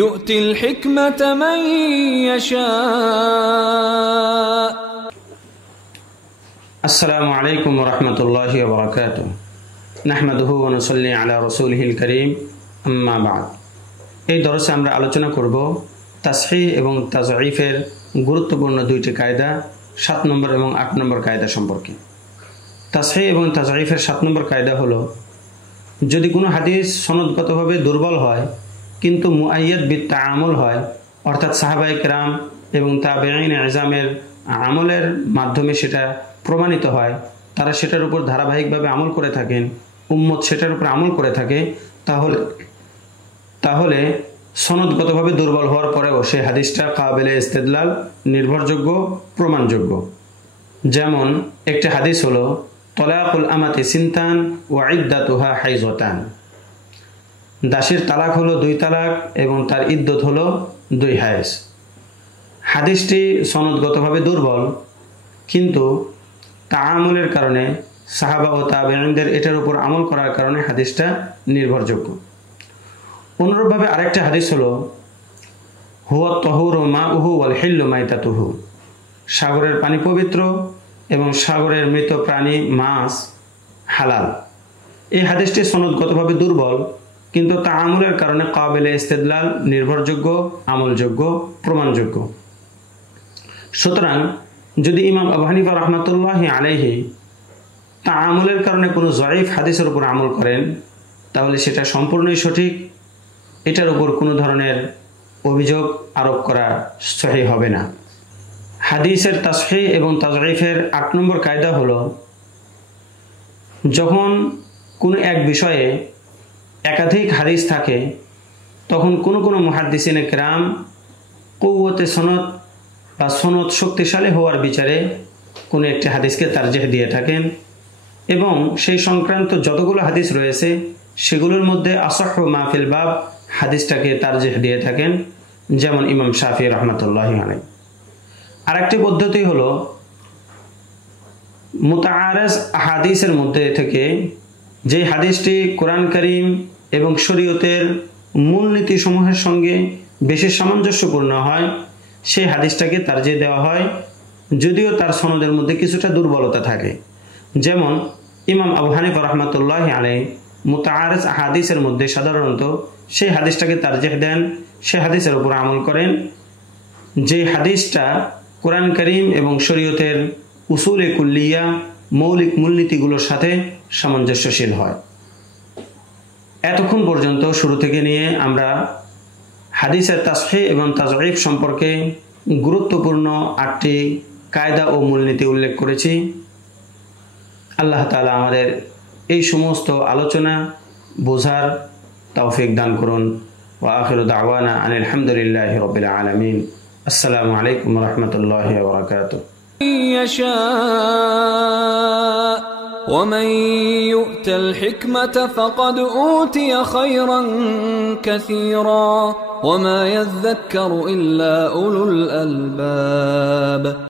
يؤتي الحكمة من يشاء. السلام عليكم ورحمة الله وبركاته. نحمده ونصلي على رسوله الكريم. أما بعد, এই দরসে আমরা আলোচনা করব তাসহিহ এবং তাজঈফের গুরুত্বপূর্ণ দুইটি কায়দা 7 নম্বর এবং 8 নম্বর কায়দা সম্পর্কে। তাসহিহ এবং তাজঈফের 7 নম্বর কায়দা হলো, যদি কোনো হাদিস সনদগতভাবে দুর্বল হয় কিন্তু মুআয়্যাদ বিত্তাআমুল হয়, অর্থাৎ সাহাবায়ে কেরাম এবং তাবেঈনে ইজামের আমলের মাধ্যমে সেটা প্রমাণিত হয়, তারা সেটার উপর ধারাবাহিকভাবে আমল করে থাকেন, উম্মত সেটার উপর আমল করে থাকে, তাহলে সনদগতভাবে দুর্বল হওয়ার পরেও সেই হাদিসটা কাবিলে ইস্তেদলাল, নির্ভরযোগ্য, প্রমাণযোগ্য। যেমন একটি হাদিস হলো তলাকুল আমাতি সিনতান ওয়া ইদ্দাতুহা হাইজাতান, দাসীর তালাক হলো 2 তালাক এবং তার ইদ্দত হলো 2 হায়েজ। হাদিসটি সনদগতভাবে দুর্বল, কিন্তু তাআমুলের কারণে সাহাবা ও তাবেঈনদের এটার উপর আমল করার কারণে হাদিসটা নির্ভরযোগ্য। অনুরূপভাবে আরেকটা হাদিস হলো হুয়া তাহুরু মাউহু ওয়াল হিল্লু মাইতাতুহু, সাগরের পানি পবিত্র এবং সাগরের মৃত প্রাণী মাছ হালাল। এই হাদিসটি সনদগতভাবে দুর্বল, কিন্তু তাআমুলের কারণে কাবিলে ইস্তেদলাল, নির্ভরযোগ্য, আমলযোগ্য, প্রমাণযোগ্য। সুতরাং যদি ইমাম আবু হানিফা রাহমাতুল্লাহি আলাইহি তাআমুলের কারণে কোনো জয়ীফ হাদিসের উপর আমল করেন, তাহলে সেটা সম্পূর্ণই সঠিক, এটার উপর কোনো ধরনের অভিযোগ আরোপ করা সহিহ হবে না। হাদিসের তাসহিহ এবং তাজঈফের 8 নম্বর কায়দা হলো, যখন কোনো এক বিষয়ে একাধিক হাদিস থাকে, তখন কোনো মুহাদ্দিসিনে কেরাম কুওয়াতে সনদ বা সনদ শক্তিশালী হওয়ার বিচারে কোনো একটি হাদিসকে তারজিহ দিয়ে থাকেন, এবং সেই সংক্রান্ত যতগুলো হাদিস রয়েছে সেগুলোর মধ্যে আসাহু মা ফিল বাব হাদিসটাকে তারজিহ দিয়ে থাকেন, যেমন ইমাম শাফিঈ রাহমাতুল্লাহি আলাইহি। আরেকটি পদ্ধতি হলো মুতাআরিজ হাদিসের মধ্যে থেকে যে হাদিসটি কোরআন কারীম এবং শরীয়তের মূলনীতি সমূহের সঙ্গে বেশি সামঞ্জস্যপূর্ণ হয়, সেই হাদিসটাকে তারজিহ দেওয়া হয়, যদিও তার সনদের মধ্যে কিছুটা দুর্বলতা থাকে। যেমন ইমাম আবু হানিফা রাহমাতুল্লাহি আলাইহি মুতাআরিজ হাদিসের মধ্যে সাধারণত সেই হাদিসটাকে তারজিহ দেন, সেই হাদিসের উপর আমল করেন যে হাদিসটা কোরআন কারীম এবং শরীয়তের উসুলে কুল্লিয়া, মৌলিক মূলনীতিগুলোর সাথে সামঞ্জস্যশীল হয়। এতক্ষণ পর্যন্ত শুরু থেকে নিয়ে আমরা হাদিসের তাসহিহ এবং তাজঈফ সম্পর্কে গুরুত্বপূর্ণ 8টি কায়দা ও মূলনীতি উল্লেখ করেছি। আল্লাহ তাআলা আমাদের এই সমস্ত আলোচনা বোঝার তৌফিক দান করুন। ওয়া আখিরু দাওয়ানা আনিল হামদুলিল্লাহি রাব্বিল আলামিন। আসসালামু আলাইকুম ওয়া রাহমাতুল্লাহি ওয়া বারাকাতুহু। ومن يؤت الحكمة فقد أوتي خيرا كثيرا وما يذكر إلا أولو الألباب.